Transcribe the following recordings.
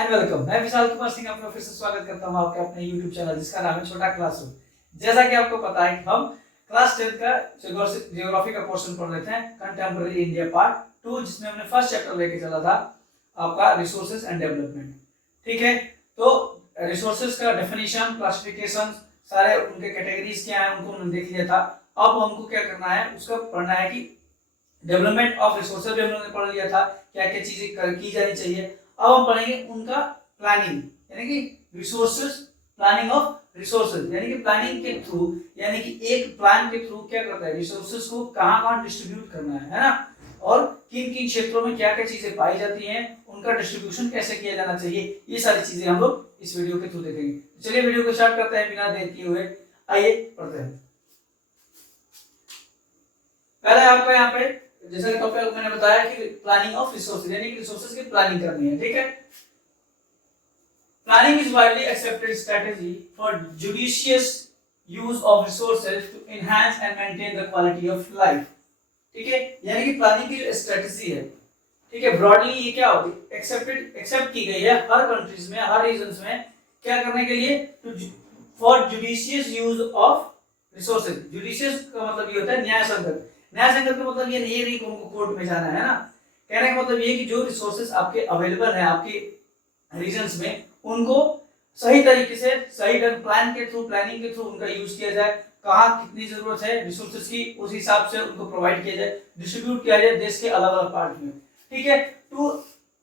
And welcome. मैं विशाल कुमार सिंह आपका फिर से स्वागत करता हूं आपके अपने YouTube चैनल जिसका नाम है छोटा क्लासरूम। जैसा कि आपको पता है कि हम क्लास 10 का ज्योग्राफी का पोर्शन पढ़ रहे थे, कंटेम्पररी इंडिया पार्ट 2, जिसमें हमने फर्स्ट चैप्टर लेके चला था आपका रिसोर्सेज एंड डेवलपमेंट। ठीक है, तो रिसोर्सेज का डेफिनेशन, क्लासिफिकेशन, सारे उनके कैटेगरीज क्या है उनको हमने देख लिया था। अब हमको क्या करना है, उसका पढ़ना है कि डेवलपमेंट ऑफ रिसोर्सेज भी हम लोगों ने पढ़ लिया था, क्या क्या चीजें की जानी चाहिए। अब हम पढ़ेंगे उनका प्लानिंग, यानी कि रिसोर्सेज, प्लानिंग ऑफ रिसोर्सेज, यानी कि प्लानिंग के थ्रू, यानी कि एक प्लान के थ्रू क्या करता है, रिसोर्सेज को कहां कहां डिस्ट्रीब्यूट करना है ना, और किन किन क्षेत्रों में क्या क्या चीजें पाई जाती हैं, उनका डिस्ट्रीब्यूशन कैसे किया जाना चाहिए, ये सारी चीजें हम लोग इस वीडियो के थ्रू देखेंगे। चलिए वीडियो को स्टार्ट करते हैं बिना देर किए हुए, आइए पढ़ते हैं। पहले आपको यहाँ पे जैसा कि टॉपिक मैंने बताया कि प्लानिंग ऑफ रिसोर्सेज, यानी कि रिसोर्सेज की प्लानिंग करनी है। ठीक है, planning is widely accepted strategy for judicious use of resources to enhance and maintain the quality of life. ठीक है, यानी कि प्लानिंग की जो स्ट्रेटजी है, ठीक है, ब्रॉडली ये क्या होती है, एक्सेप्ट की गई है हर कंट्रीज में, हर रीजन्स में, क्या करने के लिए, for judicious use of resources. Judicious का मतलब ये होता है न्याय संगत। न्याय संगत का मतलब ये नहीं कि उनको कोर्ट में जाना है ना, कहने का मतलब ये कि जो रिसोर्सेज आपके अवेलेबल है आपके रीजन्स में, उनको सही तरीके से, सही प्लान के थ्रू, प्लानिंग के थ्रू उनका यूज किया जाए, कहाँ कितनी जरूरत है रिसोर्सेज की, उस हिसाब से उनको प्रोवाइड किया जाए, डिस्ट्रीब्यूट किया जाए देश के अलग अलग पार्ट में। ठीक है, to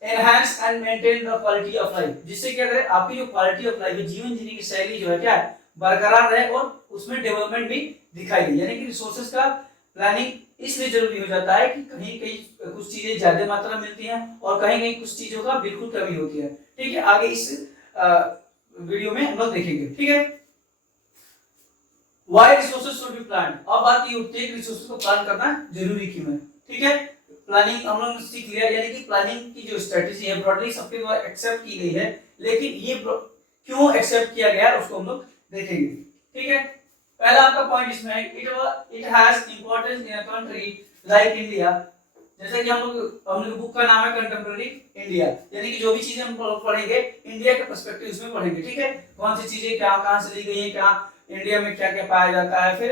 enhance and maintain the quality of life, जिससे क्या करे, आपकी जो क्वालिटी ऑफ लाइफ है, जीवन जीने की शैली जो है क्या है, बरकरार रहे और उसमें डेवलपमेंट भी दिखाई दे। यानी कि रिसोर्सेज का प्लानिंग इसलिए जरूरी हो जाता है कि कहीं कहीं कुछ चीजें ज्यादा मात्रा में मिलती हैं और कहीं कहीं कुछ चीजों का बिल्कुल कमी होती है। ठीक है, आगे इस वीडियो में हम लोग देखेंगे। ठीक है, why resources should be planned. अब बात ये उठती है कि रिसोर्सेज को प्लान करना जरूरी क्यों है। ठीक है, प्लानिंग हम लोग सीख लिया, यानी कि प्लानिंग की जो स्ट्रेटजी है ब्रॉडली सबके द्वारा एक्सेप्ट की गई है, लेकिन ये क्यों एक्सेप्ट किया गया उसको हम लोग देखेंगे। ठीक है, पहला आपका पॉइंट इसमें है, it has importance in a country like India. जैसे कि हम लोग बुक का नाम है कंटेम्पररी इंडिया, यानी कि जो भी चीजें हम पढ़ेंगे इंडिया के पर्सपेक्टिव में पढ़ेंगे। ठीक है, कौन सी चीजें क्या कहां से ली गई है, क्या इंडिया में क्या क्या पाया जाता है, फिर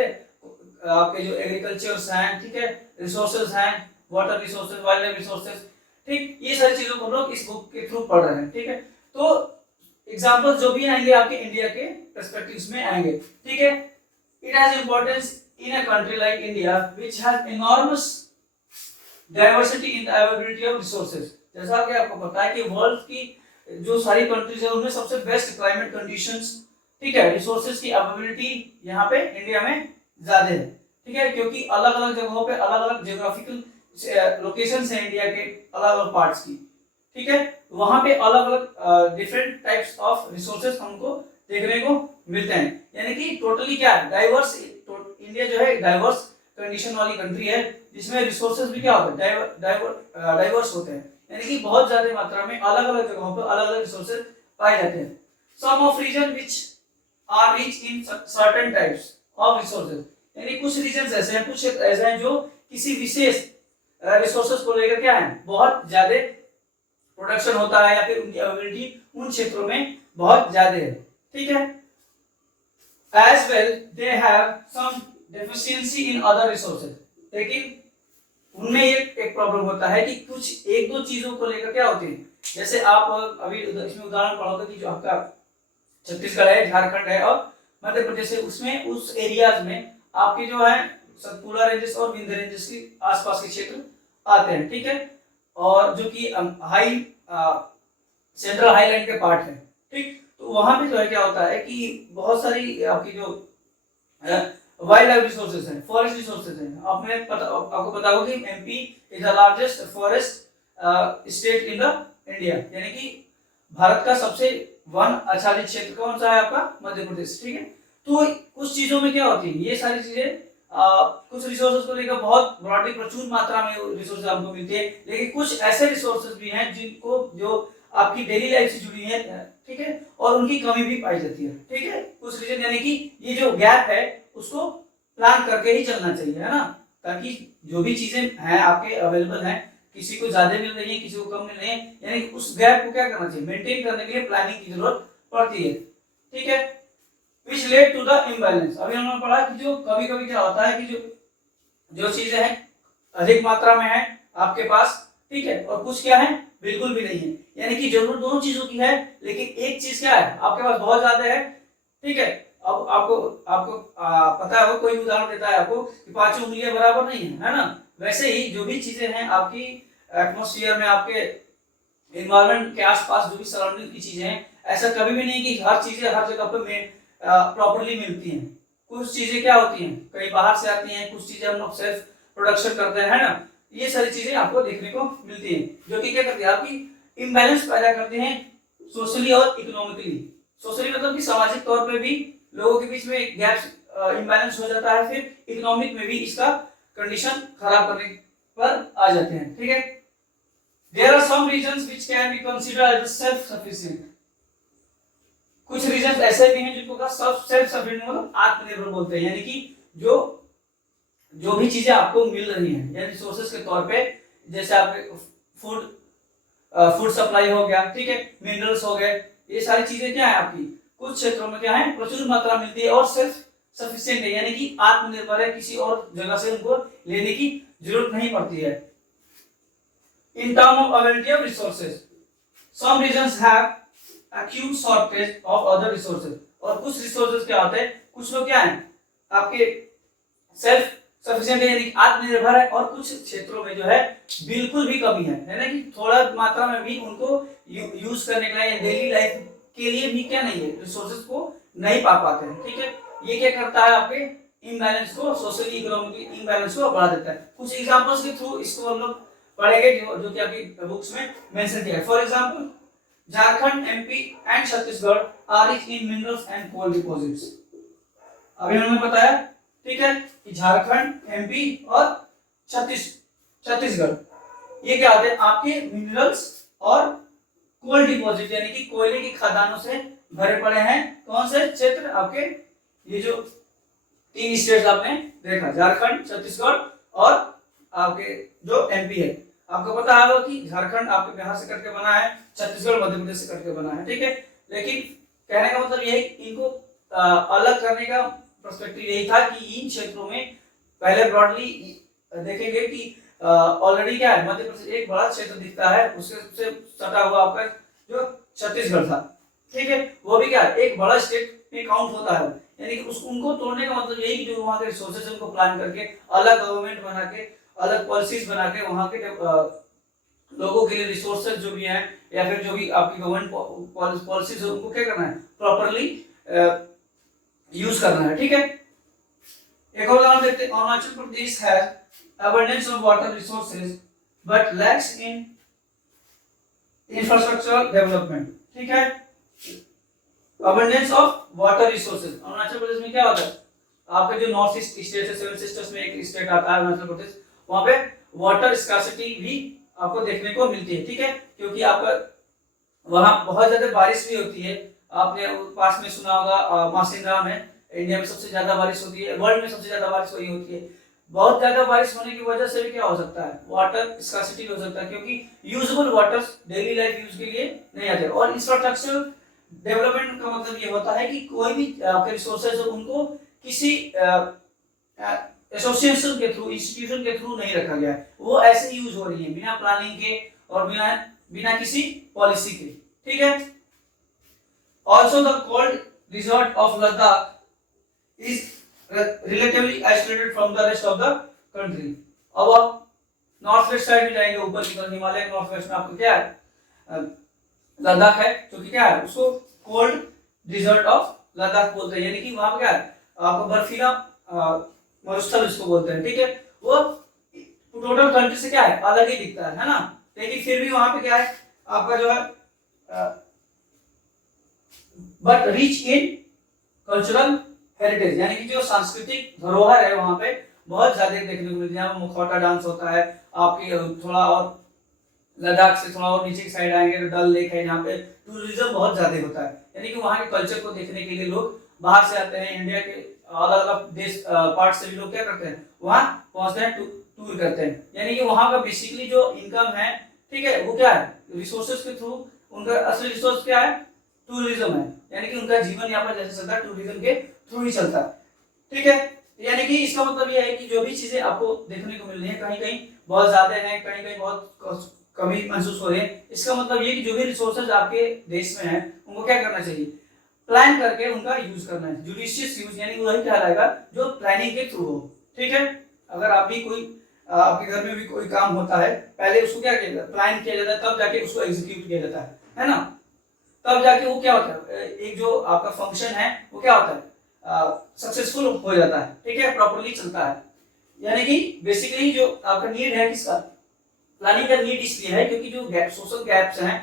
आपके जो एग्रीकल्चर्स हैं, ठीक है, रिसोर्सेज हैं, water resources, wild life resources, ठीक, ये सारी चीजों को हम लोग इस बुक के थ्रू पढ़ रहे हैं। ठीक है, तो एग्जांपल जो भी आएंगे आपके इंडिया के पर्सपेक्टिव्स में आएंगे। ठीक है, it has importance in a country like India which has enormous diversity in the availability of resources। जैसा कि आपको पता है कि वर्ल्ड की जो सारी कंट्रीज है उनमें सबसे बेस्ट क्लाइमेट कंडीशंस, ठीक है, रिसोर्सेज की अवेलेबिलिटी यहाँ पे इंडिया में ज्यादा है। ठीक है, क्योंकि अलग अलग जगहों पे अलग अलग जियोग्राफिकल लोकेशंस है इंडिया के अलग अलग पार्ट्स की। ठीक है, वहां पे अलग अलग डिफरेंट टाइप्स ऑफ रिसोर्सेज हमको देखने को मिलते हैं, यानी कि टोटली क्या है, डाइवर्स। इंडिया जो है डाइवर्स कंडीशन वाली कंट्री है, जिसमें रिसोर्सेज भी क्या होते हैं, डाइवर्स होते हैं, यानी कि बहुत ज्यादा मात्रा में अलग अलग जगहों पर अलग अलग रिसोर्सेज पाए जाते हैं। Some of region which are rich in certain types of resources, यानी कुछ रीजन ऐसे हैं, कुछ ऐसे हैं जो किसी विशेष रिसोर्सेज को लेकर क्या है, बहुत ज्यादा प्रोडक्शन होता है या फिर उनकी अवेलेबिलिटी उन क्षेत्रों में बहुत ज्यादा है। ठीक है, as well they have some deficiency in other resources, लेकिन उनमें एक प्रॉब्लम होता है कि कुछ एक दो चीजों को लेकर क्या होती है, जैसे आप अभी इसमें उदाहरण पढ़ोगे कि जो आपका छत्तीसगढ़ है, झारखंड है और मध्य प्रदेश है, उसमें उस एरियाज में आपके जो है सतपुड़ा रेंजेस और विंध्य रेंजेस के आसपास के क्षेत्र आते हैं। ठीक है, और जो कि हाई सेंट्रल हाईलैंड के पार्ट है। ठीक, तो वहां पे जो है क्या होता है कि बहुत सारी आपकी जो वाइल्ड लाइफ रिसोर्सेज हैं, फॉरेस्ट रिसोर्सेज हैं, आपको पता होगा कि MP is the largest forest state in the India, यानी कि भारत का सबसे वन आच्छादित क्षेत्र कौन सा है, आपका मध्य प्रदेश। ठीक है, तो कुछ चीजों में क्या होती है, ये सारी चीजें कुछ रिसोर्सेज को लेकर बहुत ब्रॉडली प्रचुर मात्रा में रिसोर्सेज हमको मिलते हैं, लेकिन कुछ ऐसे रिसोर्सेज भी हैं जिनको जो आपकी डेली लाइफ से जुड़ी है, ठीक है, और उनकी कमी भी पाई जाती है। ठीक है, कुछ रीजन, यानी कि ये जो गैप है उसको प्लान करके ही चलना चाहिए, है ना, ताकि जो भी चीजें हैं आपके अवेलेबल हैं, किसी को ज्यादा मिल रही है, किसी को कम मिल रही है, यानी कि उस गैप को क्या करना चाहिए, मेंटेन करने के लिए प्लानिंग की जरूरत पड़ती है। ठीक है, which led to the imbalance. अभी हमने पढ़ा कि जो कभी कभी क्या होता है कि जो चीजें हैं अधिक मात्रा में है आपके पास, ठीक है, और कुछ क्या है बिल्कुल भी नहीं है, यानी कि जरूरत दोनों चीजों की है, लेकिन एक चीज क्या है आपके पास बहुत ज्यादा है। ठीक है, अब आपको आपको पता है, वो कोई उदाहरण देता है आपको कि पांचों उंगलियां बराबर नहीं है ना, वैसे ही जो भी चीजें हैं आपकी एटमॉस्फेयर में, आपके एनवायरनमेंट के आसपास जो भी सराउंडिंग की चीजें हैं, ऐसा कभी भी नहीं कि हर चीजें हर जगह पे प्रॉपर्ली मिलती हैं। कुछ चीजें क्या होती हैं कहीं बाहर से आती हैं, कुछ चीजें हम लोग सेल्फ प्रोडक्शन करते हैं, है ना, ये सारी चीजें आपको देखने को मिलती हैं, जो कि क्या करती है आपकी इम्बैलेंस पैदा करते हैं सोशली और इकोनॉमिकली। सोशली मतलब कि सामाजिक तौर पे भी लोगों के बीच में गैप इम्बैलेंस हो जाता है, फिर इकोनॉमिक में भी इसका कंडीशन खराब करने पर आ जाते हैं। ठीक है, there are some reasons which can be considered as self sufficient. कुछ रीजंस ऐसे भी हैं जिनको का सेल्फ सफिशिएंट मतलब आत्मनिर्भर बोलते हैं, यानी कि जो भी चीजें आपको मिल रही हैं यानी रिसोर्सेज के तौर पे, जैसे आपके फूड सप्लाई हो गया, ठीक है, मिनरल्स हो गए, ये सारी चीजें क्या है आपकी कुछ क्षेत्रों में क्या है प्रचुर मात्रा मिलती है और सेल्फ सफिशिएंट है, यानी कि आत्मनिर्भर है, किसी और जगह से उनको लेने की जरूरत नहीं पड़ती है। In term of availability of resources, some reasons have acute shortage of other resources। और कुछ रिसोर्सेज क्या होते हैं, कुछ लोग क्या हैं आपके सेल्फ सफिशिएंट है यानी आत्मनिर्भर है, और कुछ क्षेत्रों में जो है बिल्कुल भी कमी है ना, कि थोड़ा मात्रा में भी उनको यूज करने के लिए डेली लाइफ के लिए भी क्या नहीं है, रिसोर्सेज को नहीं पा पाते हैं। ठीक है, ये क्या करता है आपके इम्बैलेंस को, सोशली इकोनॉमिक इम्बैलेंस को बढ़ा देता है। कुछ एग्जांपल्स के थ्रू इसको हम लोग पढ़ेंगे जो कि आपकी बुक्स में मेंशन किया है। For example, Jharkhand, MP and Chhattisgarh are rich in minerals and coal deposits. अभी हमने बताया, ठीक है, कि झारखंड, एमपी और छत्तीसगढ़ ये क्या होते हैं आपके मिनरल्स और कोल डिपॉजिट, यानी कि कोयले की खदानों से भरे पड़े हैं। कौन से क्षेत्र आपके, ये जो तीन स्टेट्स आपने देखा, झारखंड, छत्तीसगढ़ और आपके जो एमपी है। आपको पता है कि झारखंड आपके बिहार से कट के बना है, छत्तीसगढ़ मध्य प्रदेश से कट के बना है। ठीक है, लेकिन कहने का मतलब यह है कि इनको अलग करने का पर्सपेक्टिव यही था कि इन क्षेत्रों में पहले ब्रॉडली देखेंगे कि ऑलरेडी क्या है, मध्य प्रदेश एक बड़ा क्षेत्र दिखता है, उससे सटा हुआ आपका जो छत्तीसगढ़ था। ठीक है, वो भी क्या है एक बड़ा स्टेट में काउंट होता है, यानी कि उसको उनको तोड़ने का मतलब यही कि जो वहां के रिसोर्सेज उनको प्लान करके अलग गवर्नमेंट बना के, अलग पॉलिसीज बना के, वहां के लोगों के लिए रिसोर्सेज जो भी हैं या फिर जो भी आपकी गवर्नमेंट पॉलिसीज है उनको क्या करना है प्रॉपर्ली यूज करना है। ठीक है, एक और उदाहरण देखते हैं। अरुणाचल प्रदेश है abundance of water resources but lacks in infrastructural development। ठीक है, abundance of water resources, Arunachal Pradesh में क्या होता है आपके जो नॉर्थ ईस्ट स्टेट है, सेवन सिस्टर्स में एक स्टेट आता है अरुणाचल प्रदेश, वहां पे वाटर स्कार्सिटी भी आपको देखने को मिलती है। ठीक है, क्योंकि आपका वहां बहुत ज्यादा बारिश भी होती है। आपने पास में सुना होगा मासिंगा में इंडिया में सबसे ज्यादा बारिश होती है, वर्ल्ड में सबसे ज्यादा बारिश वही होती है। बहुत ज्यादा बारिश होने की वजह से भी क्या हो सकता है वाटर स्कार्सिटी हो सकता है, क्योंकि usable waters daily life use के लिए नहीं आते। और इंफ्रास्ट्रक्चर डेवलपमेंट का मतलब ये होता है कि कोई भी आपके रिसोर्सेज उनको किसी एसोसिएशन के थ्रू, इंस्टीट्यूशन के थ्रू नहीं रखा गया है, वो ऐसे यूज हो रही है बिना प्लानिंग के और बिना किसी पॉलिसी के। ठीक है, also the cold resort of Ladakh is relatively isolated from the rest of the country। अब आप नॉर्थ वेस्ट साइड में जाएंगे, ऊपर की तरफ हिमालय नॉर्थ वेस्ट में आपको क्या है लद्दाख है, जो कि क्या है उसको कोल्ड डिजर्ट ऑफ लद्दाख बोलते हैं, यानी कि वहां पर क्या है आपको बर्फीला मरुस्थल इसको बोलते हैं। ठीक है, वो टोटल कंट्री से क्या है अलग ही दिखता है ना, लेकिन फिर भी वहां पे क्या है आपका जो है but rich in cultural heritage, यानी कि जो सांस्कृतिक धरोहर है वहां पे बहुत ज्यादा देखने को मिलती है। यहाँ पे मुखौटा डांस होता है, आपके थोड़ा और लद्दाख से थोड़ा और नीचे की साइड आएंगे तो डल लेक है, यहाँ पे टूरिज्म बहुत ज्यादा होता है, यानी कि वहाँ के कल्चर को देखने के लिए लोग बाहर से आते हैं। इंडिया के अलग अलग देश पार्ट से भी लोग क्या करते हैं वहाँ पहुंचते हैं टूर करते हैं, यानी कि वहां का बेसिकली जो इनकम है, ठीक है, वो क्या है, रिसोर्सेज के थ्रू, उनका असली रिसोर्स क्या है, टूरिज्म है, यानी कि उनका जीवन यापन जैसे चलता है टूरिज्म के थ्रू ही चलता है, ठीक है। यानी कि इसका मतलब यह है कि जो भी चीजें आपको देखने को मिल रही है, कहीं कहीं बहुत ज्यादा है, कहीं कहीं बहुत कमी महसूस हो रही है, इसका मतलब ये कि जो भी रिसोर्सेज आपके देश में है उनको क्या करना चाहिए, प्लान करके उनका यूज करना है, जुडिशियस यूज, यानी वही कहलाएगा जो प्लानिंग के थ्रू हो, ठीक है। अगर आप भी कोई आपके घर में भी कोई काम होता है, पहले उसको क्या किया जाता है, प्लान किया जाता है, तब जाके उसको एग्जीक्यूट किया जाता है ना, तब जाके वो क्या होता है, एक जो आपका फंक्शन है वो क्या होता है, सक्सेसफुल हो जाता है, ठीक है, प्रॉपर्ली चलता है। यानी कि बेसिकली जो आपका नीड है किसका, प्लानिंग का नीड इसलिए है क्योंकि जो गैप, सोशल गैप्स हैं,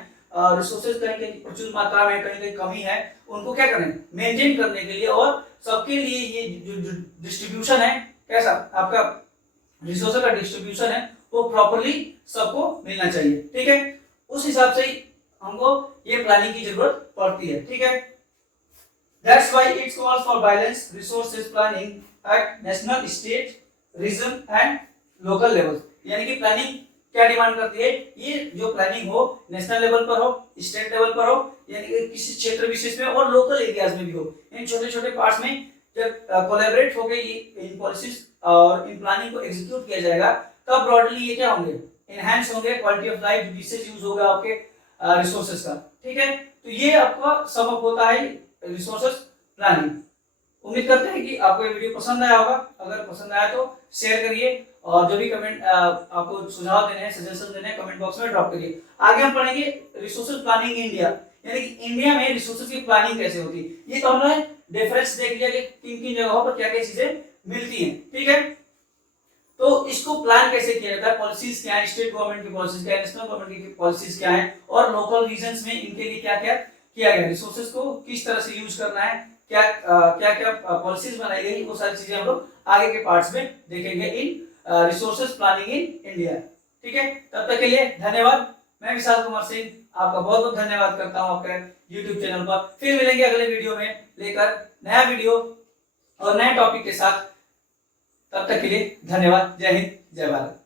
रिसोर्सेज कहीं कहीं प्रचुर मात्रा में, कहीं कहीं कमी है, उनको क्या करें, मेंटेन करने के लिए, और सबके लिए ये जो डिस्ट्रीब्यूशन है, कैसा आपका रिसोर्स का डिस्ट्रीब्यूशन है, वो प्रॉपर्ली सबको मिलना चाहिए, ठीक है। उस हिसाब से हमको ये प्लानिंग की जरूरत पड़ती है, ठीक है। That's why it calls for balanced resources planning at national, state, region and local levels. यानी कि प्लानिंग क्या डिमांड करती है, ये जो प्लानिंग हो नेशनल लेवल पर हो, स्टेट लेवल पर हो, यानी कि किसी क्षेत्र विशेष में, और लोकल एरियाज में भी हो, इन छोटे छोटे पार्ट्स में जब कोलैबोरेट होकर ये इन पॉलिसीज और इन प्लानिंग को एग्जीक्यूट किया जाएगा, तब ब्रॉडली ये क्या होंगे, एनहांस होंगे, quality of life, judicious use होगा आपके रिसोर्सेज का, ठीक है। तो ये आपका सम अप होता है रिसोर्सेज प्लानिंग। उम्मीद करते हैं कि आपको ये वीडियो पसंद आया होगा, अगर पसंद आया तो शेयर करिए, और जो भी कमेंट आपको सुझाव देने हैं, सजेशन देने हैं, कमेंट बॉक्स में ड्रॉप करिए। आगे हम पढ़ेंगे रिसोर्सेज प्लानिंग इंडिया, यानी कि इंडिया में रिसोर्सेज की प्लानिंग कैसे होती है। ये तो हमने डिफरेंस देख लिया कि किन किन जगहों पर क्या क्या चीजें मिलती हैं, ठीक है। तो इसको प्लान कैसे किया जाता है, पॉलिसीज क्या है, स्टेट गवर्नमेंट की पॉलिसीज क्या है, नेशनल गवर्नमेंट की पॉलिसीज क्या है, और लोकल रीजन्स में इनके लिए क्या क्या किया गया, रिसोर्सेज को किस तरह से यूज करना है, क्या क्या क्या पॉलिसीज बनाई गई, वो सारी चीजें हम लोग आगे के पार्ट्स में देखेंगे इन रिसोर्सेज प्लानिंग इन इंडिया, ठीक है। तब तक के लिए धन्यवाद। मैं विशाल कुमार सिंह आपका बहुत बहुत धन्यवाद करता हूँ आपके YouTube चैनल पर। फिर मिलेंगे अगले वीडियो में लेकर नया वीडियो और नए टॉपिक के साथ। तब तक के लिए धन्यवाद। जय हिंद, जय भारत।